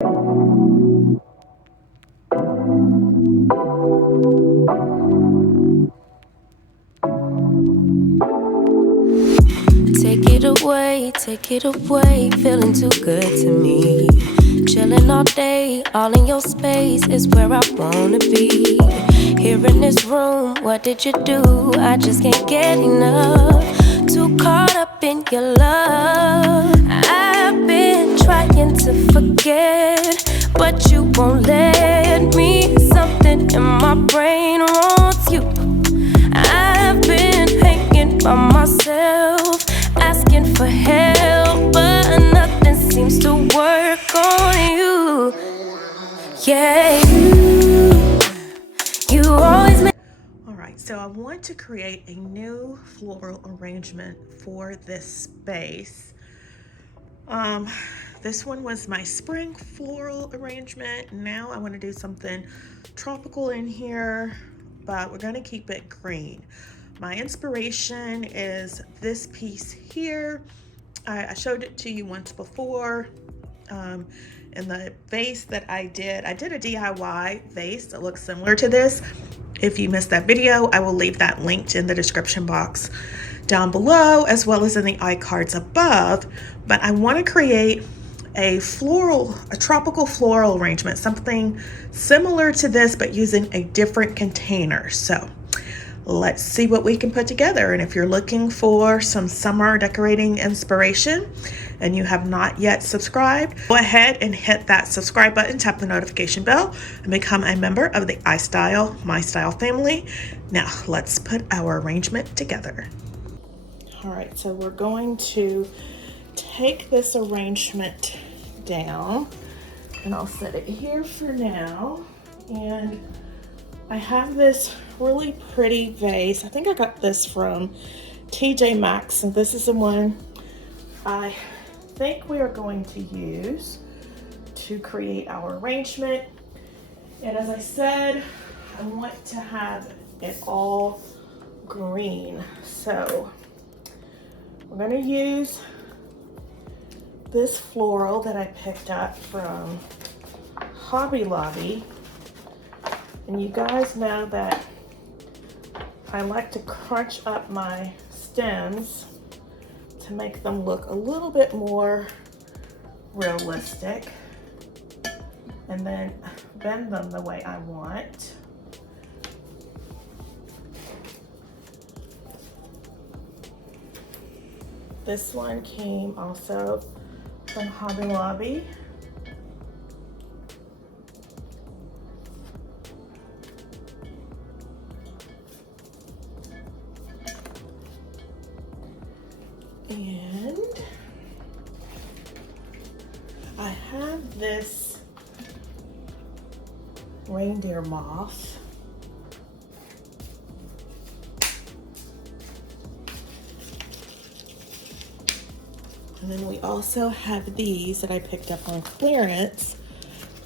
Take it away, feeling too good to me. Chilling all day, all in your space is where I wanna be. Here in this room, what did you do? I just can't get enough. Too caught up in your love. I've been trying to forget, but you won't let me. Something in my brain wants you. I've been hanging by myself, asking for help, but nothing seems to work on you. Yeah, you always make. Alright, so I want to create a new floral arrangement for this space. This one was my spring floral arrangement. Now I want to do something tropical in here, but we're going to keep it green. My inspiration is this piece here. I showed it to you once before in the vase that I did a DIY vase that looks similar to this. If you missed that video, I will leave that linked in the description box down below, as well as in the iCards above. But I want to create a tropical floral arrangement, something similar to this, but using a different container. So let's see what we can put together. And if you're looking for some summer decorating inspiration and you have not yet subscribed, go ahead and hit that subscribe button, tap the notification bell, and become a member of the iStyle family. Now let's put our arrangement together. All right, so we're going to take this arrangement down, and I'll set it here for now. And I have this really pretty vase. I think I got this from TJ Maxx, and this is the one I think we are going to use to create our arrangement. And as I said, I want to have it all green. So we're going to use this floral that I picked up from Hobby Lobby. And you guys know that I like to crunch up my stems to make them look a little bit more realistic, and then bend them the way I want. This one came also from Hobby Lobby. And I have this reindeer moth. And then we also have these that I picked up on clearance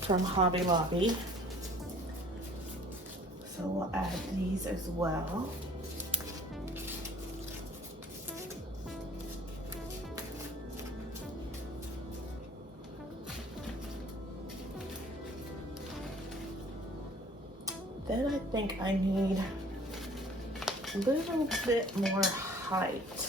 from Hobby Lobby. So we'll add these as well. Then I think I need a little bit more height.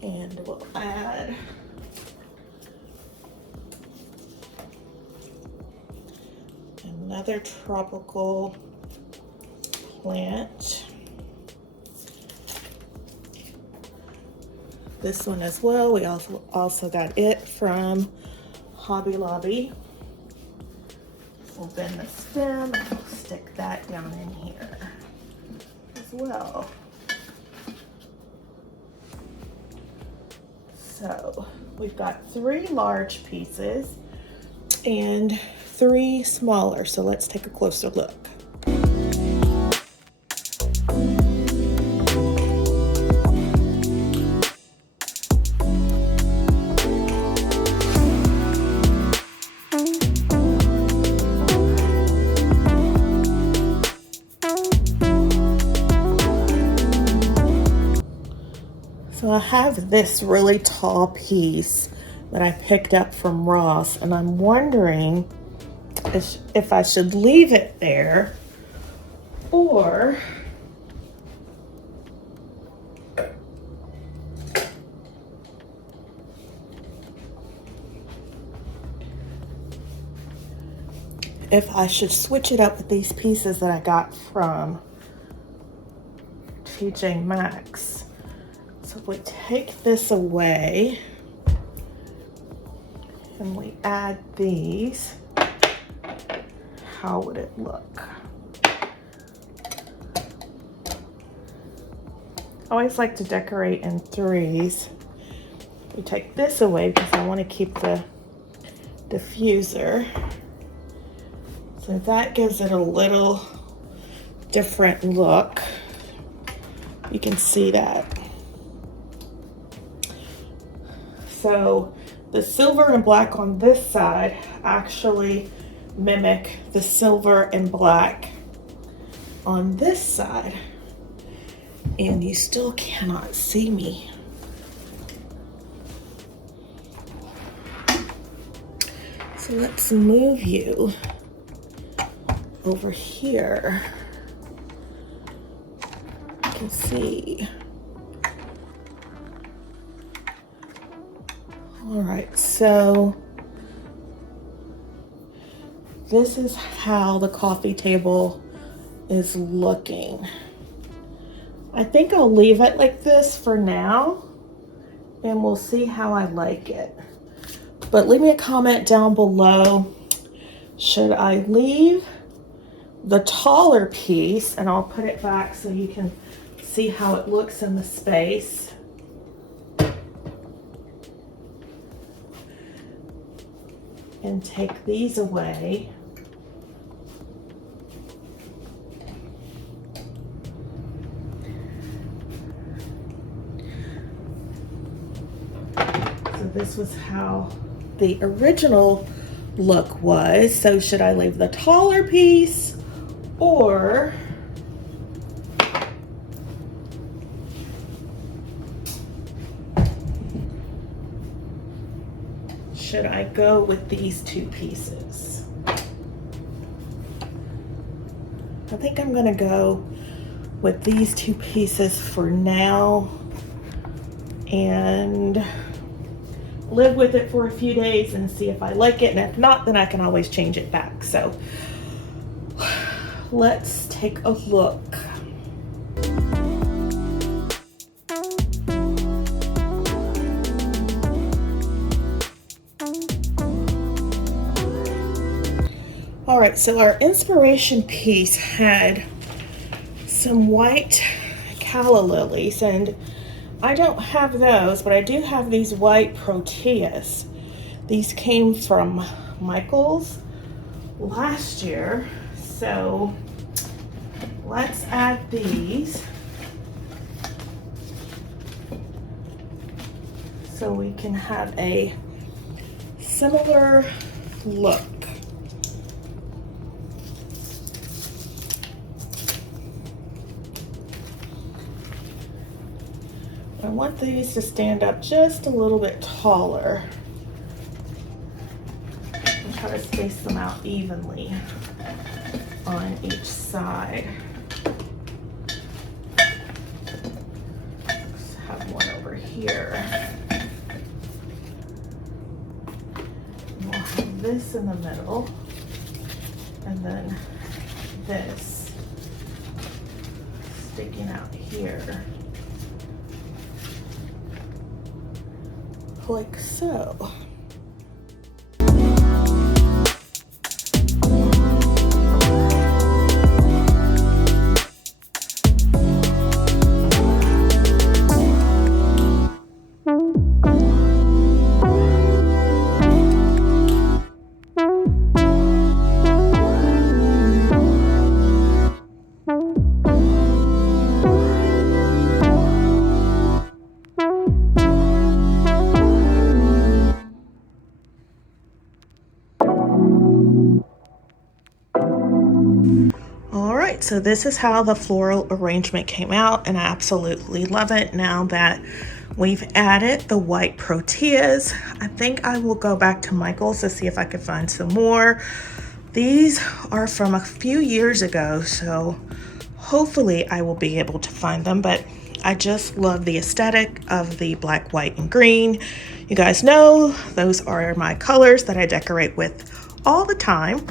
And we'll add another tropical plant. This one as well. We also got it from Hobby Lobby. We'll bend the stem and we'll stick that down in here as well. So we've got 3 large pieces and 3 smaller. So let's take a closer look. have this really tall piece that I picked up from Ross, and I'm wondering if I should leave it there or if I should switch it up with these pieces that I got from TJ Maxx. So if we take this away and we add these, how would it look? I always like to decorate in threes. We take this away because I want to keep the diffuser. So that gives it a little different look. You can see that. So the silver and black on this side actually mimic the silver and black on this side. And you still cannot see me. So let's move you over here. You can see. All right, so this is how the coffee table is looking. I think I'll leave it like this for now, and we'll see how I like it. But leave me a comment down below. Should I leave the taller piece, and I'll put it back so you can see how it looks in the space. And take these away. So this was how the original look was. So should I leave the taller piece or should I go with these two pieces? I think I'm gonna go with these two pieces for now and live with it for a few days and see if I like it, and if not, then I can always change it back. So let's take a look. All right, so our inspiration piece had some white calla lilies, and I don't have those, but I do have these white proteas. These came from Michael's last year, so let's add these so we can have a similar look. I want these to stand up just a little bit taller and try to space them out evenly on each side. Let's have one over here. And we'll have this in the middle, and then this sticking out here. Like so. So this is how the floral arrangement came out, and I absolutely love it. Now that We've added the white proteas. I think I will go back to Michael's to see if I can find some more. These are from a few years ago, so hopefully I will be able to find them, but I just love the aesthetic of the black, white, and green. You guys know those are my colors that I decorate with all the time.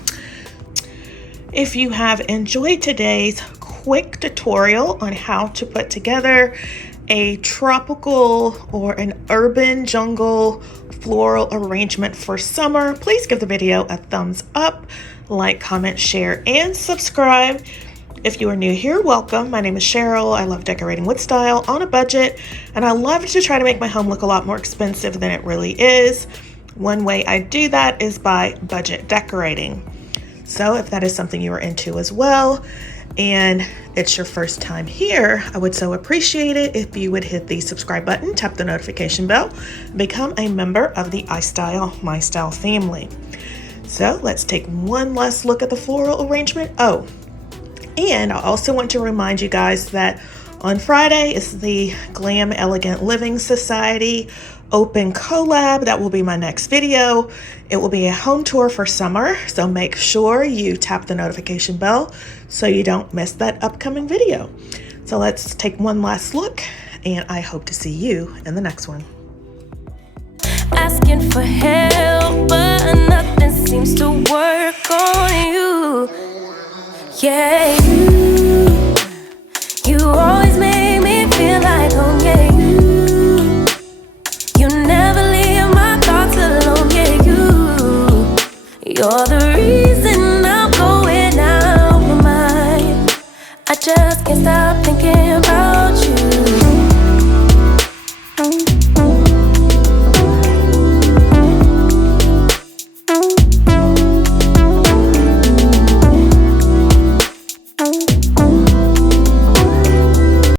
If you have enjoyed today's quick tutorial on how to put together a tropical or an urban jungle floral arrangement for summer, please give the video a thumbs up, like, comment, share, and subscribe. If you are new here, welcome. My name is Sheryl. I love decorating with style on a budget, and I love to try to make my home look a lot more expensive than it really is. One way I do that is by budget decorating. So if that is something you are into as well, and it's your first time here, I would so appreciate it if you would hit the subscribe button, tap the notification bell, and become a member of the iStylEMYSTYLE family. So let's take one last look at the floral arrangement. Oh, and I also want to remind you guys that on Friday is the Glam Elegant Living Society open collab. That will be my next video. It will be a home tour for summer, so make sure you tap the notification bell so you don't miss that upcoming video. So let's take one last look, and I hope to see you in the next one. Asking for help, but nothing seems to work on you. Yeah, you always make me feel like home. Yeah, you never leave my thoughts alone. Yeah, you're the reason I'm going out my mind. I just can't stop thinking about